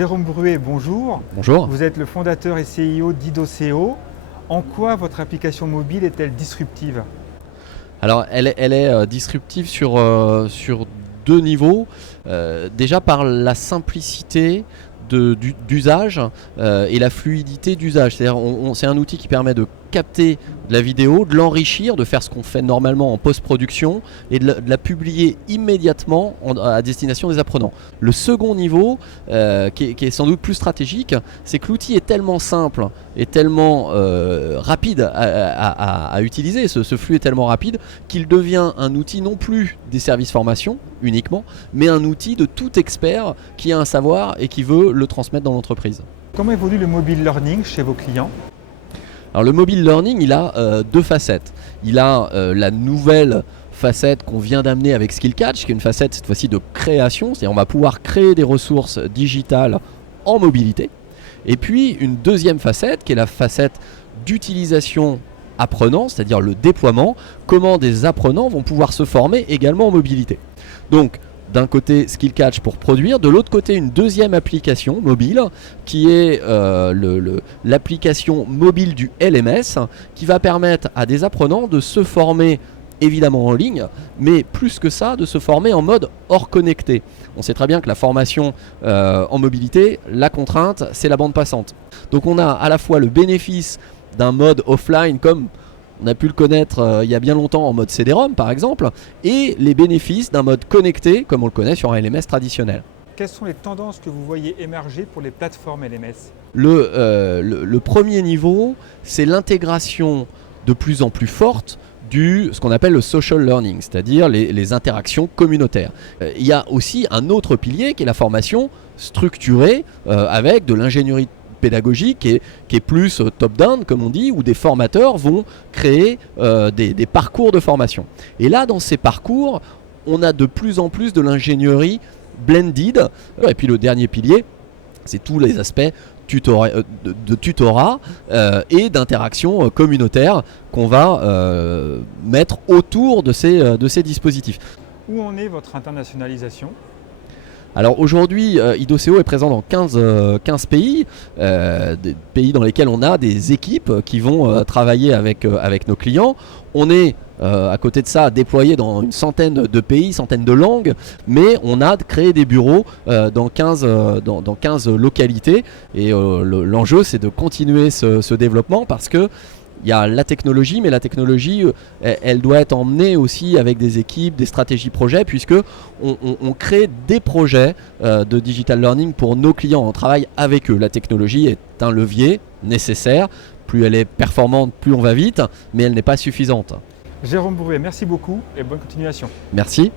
Jérôme Bruet, bonjour. Bonjour. Vous êtes le fondateur et CEO d'Idoceo. En quoi votre application mobile est-elle disruptive? Alors, elle est disruptive sur deux niveaux. Déjà par la simplicité d'usage et la fluidité d'usage. C'est-à-dire, c'est un outil qui permet de capter de la vidéo, de l'enrichir, de faire ce qu'on fait normalement en post-production et de la publier immédiatement à destination des apprenants. Le second niveau, qui est sans doute plus stratégique, c'est que l'outil est tellement simple et tellement rapide à utiliser, ce flux est tellement rapide qu'il devient un outil non plus des services formation uniquement, mais un outil de tout expert qui a un savoir et qui veut le transmettre dans l'entreprise. Comment évolue le mobile learning chez vos clients? Alors le mobile learning, il a deux facettes. Il a la nouvelle facette qu'on vient d'amener avec SkillCatch, qui est une facette cette fois-ci de création, c'est-à-dire on va pouvoir créer des ressources digitales en mobilité. Et puis une deuxième facette qui est la facette d'utilisation apprenant, c'est-à-dire le déploiement, comment des apprenants vont pouvoir se former également en mobilité. Donc d'un côté SkillCatch pour produire, de l'autre côté une deuxième application mobile qui est l'application mobile du LMS qui va permettre à des apprenants de se former évidemment en ligne, mais plus que ça, de se former en mode hors connecté. On sait très bien que la formation en mobilité, la contrainte, c'est la bande passante. Donc on a à la fois le bénéfice d'un mode offline comme on a pu le connaître il y a bien longtemps en mode CD-ROM par exemple, et les bénéfices d'un mode connecté comme on le connaît sur un LMS traditionnel. Quelles sont les tendances que vous voyez émerger pour les plateformes LMS? Le premier niveau, c'est l'intégration de plus en plus forte ce qu'on appelle le social learning, c'est-à-dire les interactions communautaires. Il y a aussi un autre pilier qui est la formation structurée avec de l'ingénierie pédagogique qui est plus top-down comme on dit, où des formateurs vont créer des parcours de formation. Et là, dans ces parcours, on a de plus en plus de l'ingénierie blended. Et puis le dernier pilier, c'est tous les aspects de tutorat et d'interaction communautaire qu'on va mettre autour de ces dispositifs. Où en est votre internationalisation? Alors aujourd'hui, Idoceo est présent dans 15 pays, des pays dans lesquels on a des équipes qui vont travailler avec nos clients. On est à côté de ça déployé dans une centaine de pays, centaines de langues, mais on a créé des bureaux dans 15 localités et l'enjeu c'est de continuer ce développement parce que il y a la technologie, mais la technologie, elle doit être emmenée aussi avec des équipes, des stratégies projets, puisque on crée des projets de digital learning pour nos clients. On travaille avec eux. La technologie est un levier nécessaire. Plus elle est performante, plus on va vite, mais elle n'est pas suffisante. Jérôme Bruet, merci beaucoup et bonne continuation. Merci.